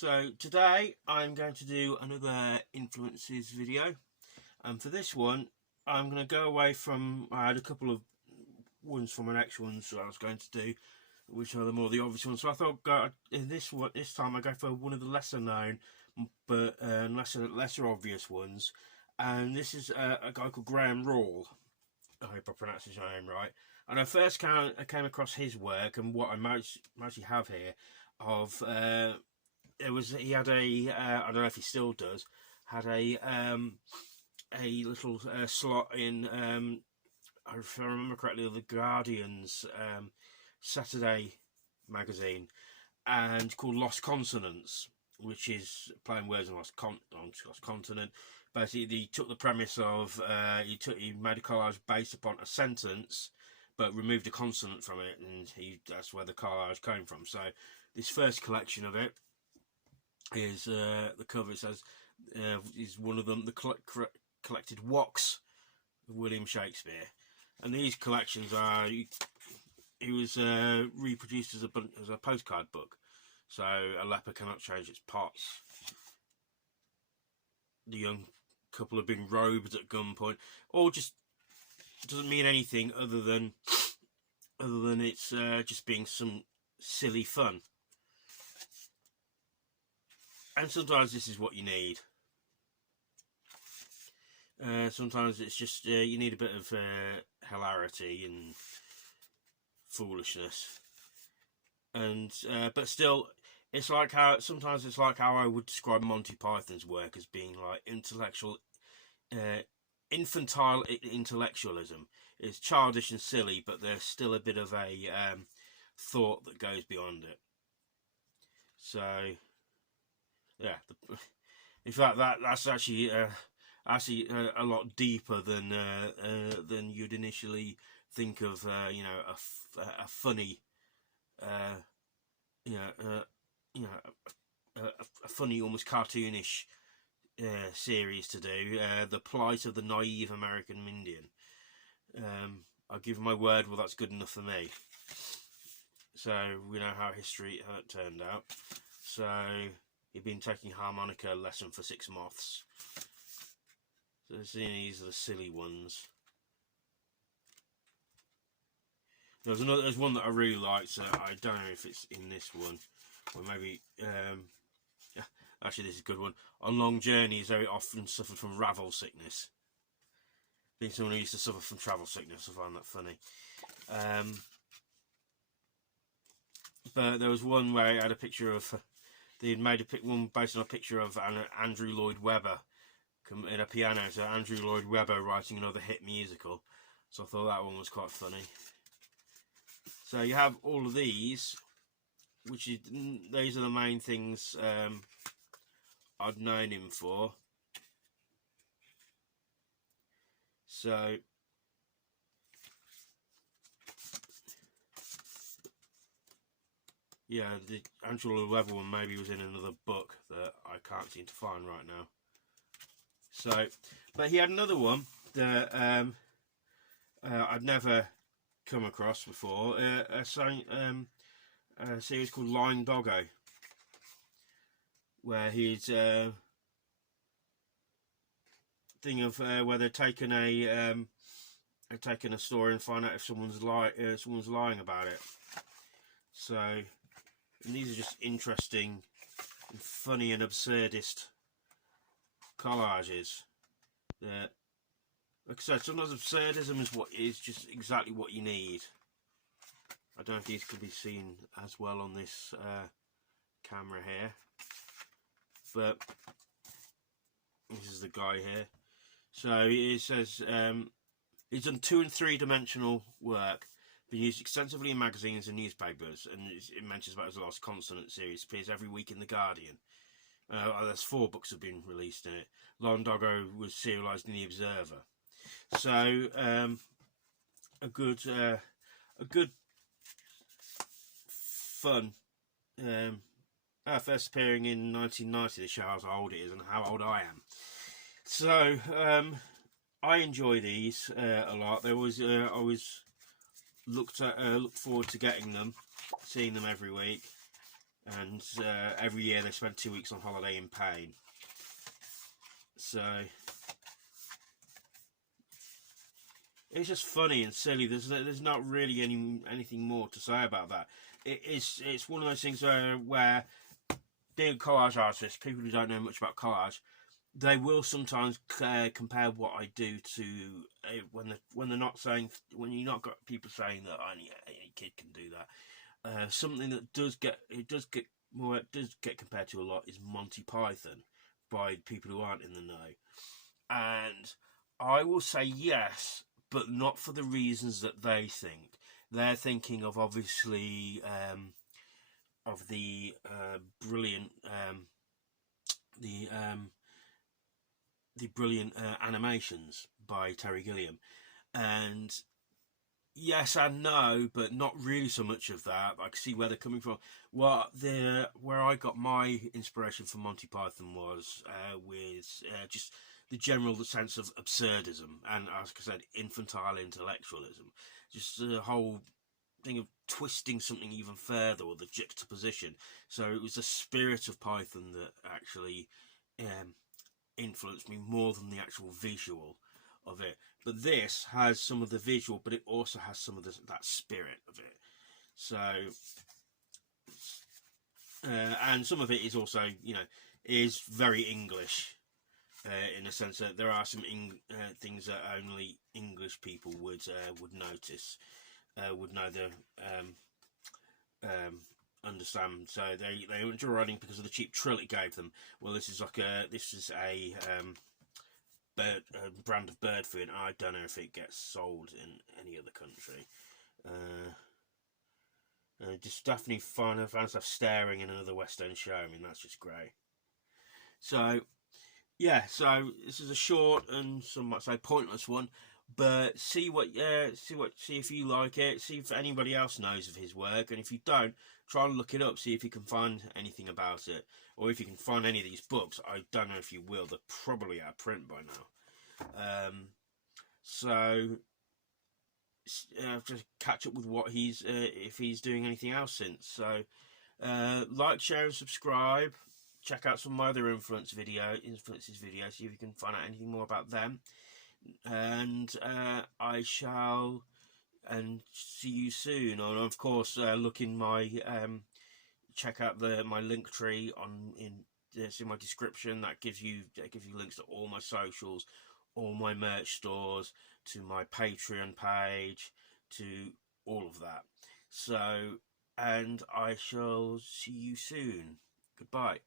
So today I'm going to do another influences video, and for this one I'm going to go away from, I had a couple of ones from my next ones I was going to do, which are the more the obvious ones, so I thought in this time I go for one of the lesser known but lesser obvious ones, and this is a guy called Rawle. I hope I pronounced his name right. And I first came across his work, and what I mostly have here of he had a I don't know if he still does, had a little slot in if I remember correctly, the Guardian's Saturday magazine, and called Lost Consonants, which is playing words on lost continent. Basically, he took the premise of he made a collage based upon a sentence, but removed a consonant from it, and that's where the collage came from. So this first collection of it is the cover. It says is one of them the collected walks of William Shakespeare, and these collections are he was reproduced as a postcard book. So a leper cannot change its pots. The young couple have been robed at gunpoint. All just doesn't mean anything other than it's just being some silly fun. And sometimes this is what you need. Sometimes it's just you need a bit of hilarity and foolishness, and but still, it's like how I would describe Monty Python's work as being like infantile intellectualism. It's childish and silly, but there's still a bit of a thought that goes beyond it. So yeah, in fact that's actually a lot deeper than you'd initially think of. A funny a funny, almost cartoonish series to do. The plight of the naive American Indian. I'll give my word, well, that's good enough for me. So we know how history turned out. So he'd been taking harmonica lesson for 6 months. So these are the silly ones. There's one that I really liked. So I don't know if it's in this one, or maybe actually this is a good one. On long journeys, very often suffered from Rawle sickness. Being someone who used to suffer from travel sickness, I find that funny. But there was one where it had a picture of they had made one based on a picture of Andrew Lloyd Webber in a piano. So Andrew Lloyd Webber writing another hit musical. So I thought that one was quite funny. So you have all of these, these are the main things I'd known him for. So yeah, the Andrew Lloyd Webber one maybe was in another book that I can't seem to find right now. So, but he had another one that I'd never come across before, a series called Line Doggo, where he's thing of where they're taking a story and find out if someone's lying about it. So, and these are just interesting and funny and absurdist collages that, like I said, sometimes absurdism is just exactly what you need. I don't know if these can be seen as well on this camera here, but this is the guy here. So it says he's done 2- and 3-dimensional work, been used extensively in magazines and newspapers, and it mentions about his Lost Consonant series. Appears every week in the Guardian. There's 4 books have been released in it. Line Doggo was serialised in the Observer. So a good fun. First appearing in 1990 to show how old it is and how old I am. So I enjoy these a lot. There was I always looked forward to getting them, seeing them every week. and every year they spend 2 weeks on holiday in pain. So it's just funny and silly. There's not really anything more to say about that. It's one of those things where being collage artists, people who don't know much about collage, they will sometimes compare what I do to when they're not saying, when you're not got people saying that any kid can do that. Something that does get compared to a lot is Monty Python by people who aren't in the know, and I will say yes, but not for the reasons that they think. They're thinking of, obviously, of the brilliant the brilliant animations by Terry Gilliam, and yes and no, but not really so much of that. I can see where they're coming from. Where I got my inspiration for Monty Python was with just the general sense of absurdism, and, as I said, infantile intellectualism. Just the whole thing of twisting something even further, or the juxtaposition. So it was the spirit of Python that actually influenced me more than the actual visual of it. But this has some of the visual, but it also has some of that spirit of it. So, and some of it is also, is very English, in a sense that there are some things that only English people would notice, would know understand. So they enjoy writing because of the cheap trill it gave them. Well, this is a brand of bird food. I don't know if it gets sold in any other country. Just Daphne found herself staring in another West End show. I mean, that's just great. So yeah, so this is a short and some might say pointless one, but see if you like it, see if anybody else knows of his work, and if you don't, try and look it up, see if you can find anything about it, or if you can find any of these books. I don't know if you will, they're probably out of print by now. So just catch up with what he's if he's doing anything else since. So like, share and subscribe. Check out some of my other influences videos, see if you can find out anything more about them. And I shall see you soon. And of course, look in my check out my link tree it's in my description. That gives you links to all my socials, all my merch stores, to my Patreon page, to all of that. So, and I shall see you soon. Goodbye.